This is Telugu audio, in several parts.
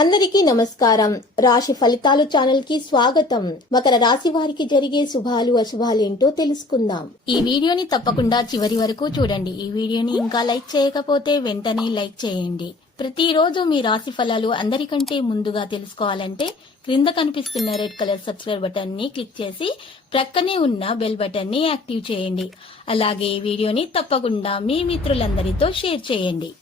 అందరికీ నమస్కారం. రాశి ఫలితాలు ఛానల్ కి స్వాగతం. మకర రాశి వారికి జరిగే శుభాలు అశుభాలు ఏంటో తెలుసుకుందాం. ఈ వీడియోని తప్పకుండా చివరి వరకు చూడండి. ఈ వీడియోని ఇంకా లైక్ చేయకపోతే వెంటనే లైక్ చేయండి. ప్రతిరోజు మీ రాశి ఫలాలు అందరికంటే ముందుగా తెలుసుకోవాలంటే క్రింద కనిపిస్తున్న రెడ్ కలర్ సబ్స్క్రైబ్ బటన్ ని క్లిక్ చేసి ప్రక్కనే ఉన్న బెల్ బటన్ ని యాక్టివ్ చేయండి. అలాగే ఈ వీడియోని తప్పకుండా మీ మిత్రులందరితో షేర్ చేయండి.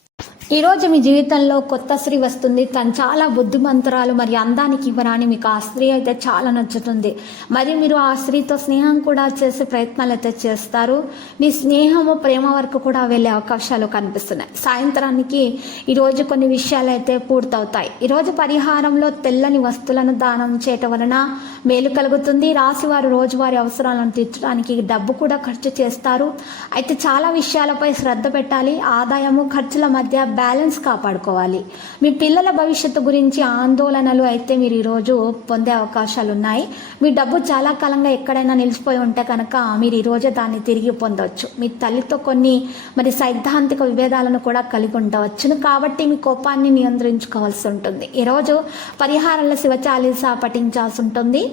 ఈ రోజు మీ జీవితంలో కొత్త స్త్రీ వస్తుంది. తను చాలా బుద్ధిమంతురాలు మరియు అందానికి ఇవ్వరాని మీకు ఆ స్త్రీ అయితే చాలా నచ్చుతుంది. మరియు మీరు ఆ స్త్రీతో స్నేహం కూడా చేసే ప్రయత్నాలు అయితే చేస్తారు. మీ స్నేహము ప్రేమ వరకు కూడా వెళ్ళే అవకాశాలు కనిపిస్తున్నాయి. సాయంత్రానికి ఈరోజు కొన్ని విషయాలు అయితే పూర్తవుతాయి. ఈరోజు పరిహారంలో తెల్లని వస్తువులను దానం చేయటం వలన మేలు కలుగుతుంది. రాశి వారు రోజువారి అవసరాలను తీర్చడానికి డబ్బు కూడా ఖర్చు చేస్తారు. అయితే చాలా విషయాలపై శ్రద్ధ పెట్టాలి. ఆదాయము ఖర్చుల మధ్య బ్యాలెన్స్ కాపాడుకోవాలి. మీ పిల్లల భవిష్యత్తు గురించి ఆందోళనలు అయితే మీరు ఈరోజు పొందే అవకాశాలు ఉన్నాయి. మీ డబ్బు చాలా కాలంగా ఎక్కడైనా నిలిచిపోయి ఉంటే కనుక మీరు ఈరోజే దాన్ని తిరిగి పొందవచ్చు. మీ తల్లితో కొన్ని సైద్ధాంతిక విభేదాలను కూడా కలిగి ఉండవచ్చును. కాబట్టి మీ కోపాన్ని నియంత్రించుకోవాల్సి ఉంటుంది. ఈరోజు పరిహారంలో శివ చాలీసా పఠించాల్సి ఉంటుంది.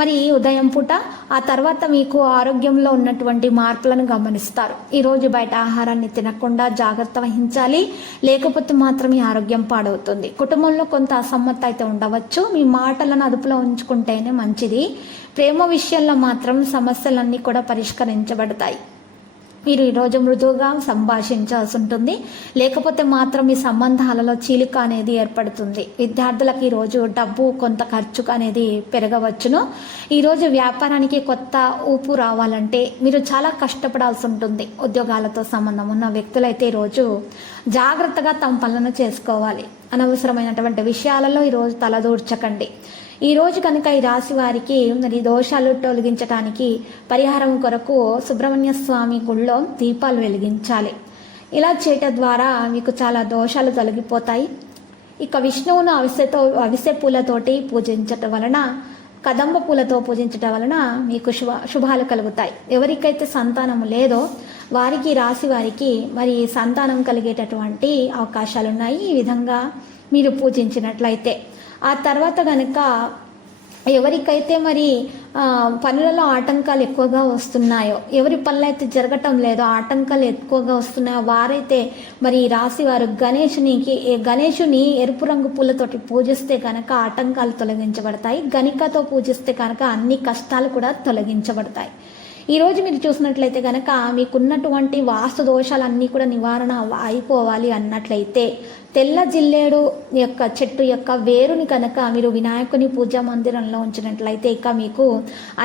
మరి ఉదయం పూట ఆ తర్వాత మీకు ఆరోగ్యంలో ఉన్నటువంటి మార్పులను గమనిస్తారు. ఈరోజు బయట ఆహారాన్ని తినకుండా జాగ్రత్త వహించాలి. లేకపోతే మాత్రం మీ ఆరోగ్యం పాడవుతుంది. కుటుంబంలో కొంత అసమ్మతి అయితే ఉండవచ్చు. మీ మాటలను అదుపులో ఉంచుకుంటేనే మంచిది. ప్రేమ విషయంలో మాత్రం సమస్యలన్నీ కూడా పరిష్కరించబడతాయి. మీరు ఈరోజు మృదువుగా సంభాషించాల్సి ఉంటుంది. లేకపోతే మాత్రం ఈ సంబంధాలలో చీలిక అనేది ఏర్పడుతుంది. విద్యార్థులకు ఈరోజు డబ్బు కొంత ఖర్చు అనేది పెరగవచ్చును. ఈరోజు వ్యాపారానికి కొత్త ఊపు రావాలంటే మీరు చాలా కష్టపడాల్సి ఉంటుంది. ఉద్యోగాలతో సంబంధం ఉన్న వ్యక్తులైతే ఈరోజు జాగ్రత్తగా తమ పనులను చేసుకోవాలి. అనవసరమైనటువంటి విషయాలలో ఈరోజు తలదూర్చకండి. ఈ రోజు కనుక ఈ రాశి వారికి మరి దోషాలు తొలగించడానికి పరిహారం కొరకు సుబ్రహ్మణ్య స్వామి గుళ్ళో దీపాలు వెలిగించాలి. ఇలా చేయటం ద్వారా మీకు చాలా దోషాలు తొలగిపోతాయి. ఇక విష్ణువును అవిసె పూలతోటి పూజించటం వలన, కదంబ పూలతో పూజించటం వలన మీకు శుభాలు కలుగుతాయి. ఎవరికైతే సంతానం లేదో వారికి రాశి వారికి మరి సంతానం కలిగేటటువంటి అవకాశాలు ఉన్నాయి. ఈ విధంగా మీరు పూజించినట్లయితే ఆ తర్వాత కనుక ఎవరికైతే మరి పనులలో ఆటంకాలు ఎక్కువగా వస్తున్నాయో, ఎవరి పనులు అయితే జరగటం లేదో ఆటంకాలు ఎక్కువగా వస్తున్నాయో వారైతే మరి రాశి వారు గణేశుని ఎరుపు రంగు పూలతోటి పూజిస్తే కనుక ఆటంకాలు తొలగించబడతాయి. గణికతో పూజిస్తే కనుక అన్ని కష్టాలు కూడా తొలగించబడతాయి. ఈరోజు మీరు చూసినట్లయితే కనుక మీకున్నటువంటి వాస్తు దోషాలన్నీ కూడా నివారణ అయిపోవాలి అన్నట్లయితే తెల్ల జిల్లేడు యొక్క చెట్టు యొక్క వేరుని కనుక మీరు వినాయకుని పూజా మందిరంలో ఉంచినట్లయితే ఇక మీకు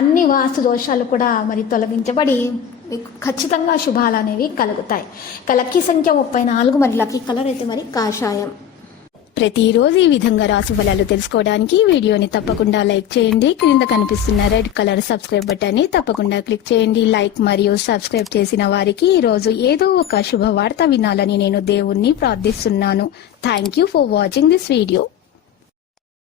అన్ని వాస్తు దోషాలు కూడా మరి తొలగించబడి మీకు ఖచ్చితంగా శుభాలు అనేవి కలుగుతాయి. ఇక లక్కీ సంఖ్య 34 మరి లక్కీ కలర్ అయితే మరి కాషాయం. ప్రతిరోజు ఈ విధంగా రాశి ఫలాలు తెలుసుకోవడానికి వీడియోని తప్పకుండా లైక్ చేయండి. క్రింద కనిపిస్తున్న రెడ్ కలర్ సబ్స్క్రైబ్ బటన్ ని తప్పకుండా క్లిక్ చేయండి. లైక్ మరియు సబ్స్క్రైబ్ చేసిన వారికి ఈ రోజు ఏదో ఒక శుభవార్త వినాలని నేను దేవుణ్ణి ప్రార్థిస్తున్నాను. Thank you for watching this video.